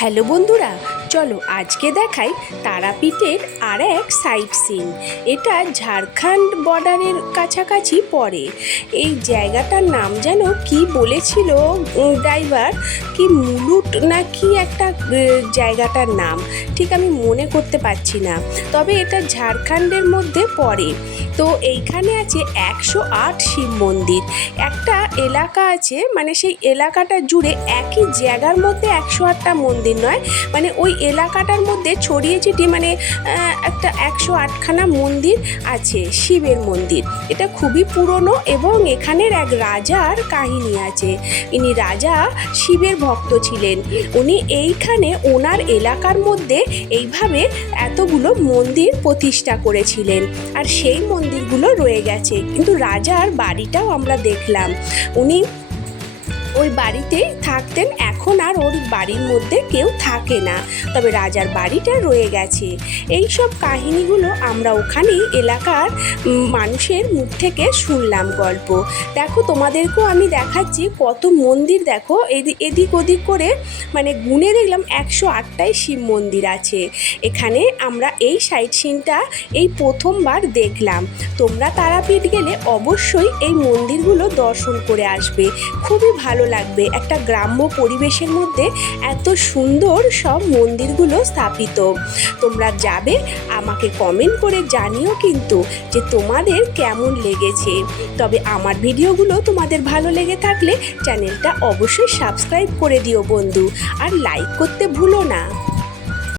Hello বন্ধুরা, চলো আজকে দেখাই তারাপীঠের আর এক সাইট সিন। এটা ঝাড়খণ্ড বর্ডারের কাছাকাছি পড়ে। এই জায়গাটার নাম যেন কি বলেছিল ড্রাইভার, কি মুলুট না কি একটা জায়গাটার নাম, ঠিক আমি মনে করতে পারছি না। তবে এটা ঝাড়খণ্ডের মধ্যে পড়ে। তো এইখানে আছে 108 শিব মন্দির। একটা এলাকা আছে, মানে সেই এলাকাটা জুড়ে একই জায়গার মধ্যে 108টা মন্দির নয়, মানে ওই এলাকাটার মধ্যে ছড়িয়ে ছিটিয়ে মানে একটা 108খানা মন্দির আছে, শিবের মন্দির। এটা খুবই পুরনো এবং এখানের এক রাজার কাহিনী আছে। ইনি রাজা শিবের ভক্ত ছিলেন। উনি এইখানে ওনার এলাকার মধ্যে এইভাবে এতগুলো মন্দির প্রতিষ্ঠা করেছিলেন, আর সেই মন্দিরগুলো রয়ে গেছে। কিন্তু রাজার বাড়িটাও আমরা দেখলাম, উনি ওই বাড়িতেই থাকতেন। এখন আর ওর বাড়ির মধ্যে কেউ থাকে না, তবে রাজার বাড়িটা রয়ে গেছে। এই সব কাহিনীগুলো আমরা ওখানেই এলাকার মানুষের মুখ থেকে শুনলাম গল্প। দেখো, তোমাদেরকেও আমি দেখাচ্ছি কত মন্দির। দেখো এদিক ওদিক করে মানে গুনে দেখলাম 108টাই শিব মন্দির আছে এখানে। আমরা এই সাইট সিনটা এই প্রথমবার দেখলাম। তোমরা তারাপীঠ গেলে অবশ্যই এই মন্দিরগুলো দর্শন করে আসবে, খুবই ভালো লাগবে। একটা গ্রাম্য পরিবেশের মধ্যে এত সুন্দর সব মন্দিরগুলো স্থাপিত। তোমরা যাবে, আমাকে কমেন্ট করে জানিও কিন্তু যে তোমাদের কেমন লেগেছে। তবে আমার ভিডিওগুলো তোমাদের ভালো লেগে থাকলে চ্যানেলটা অবশ্যই সাবস্ক্রাইব করে দিও বন্ধু, আর লাইক করতে ভুলো না।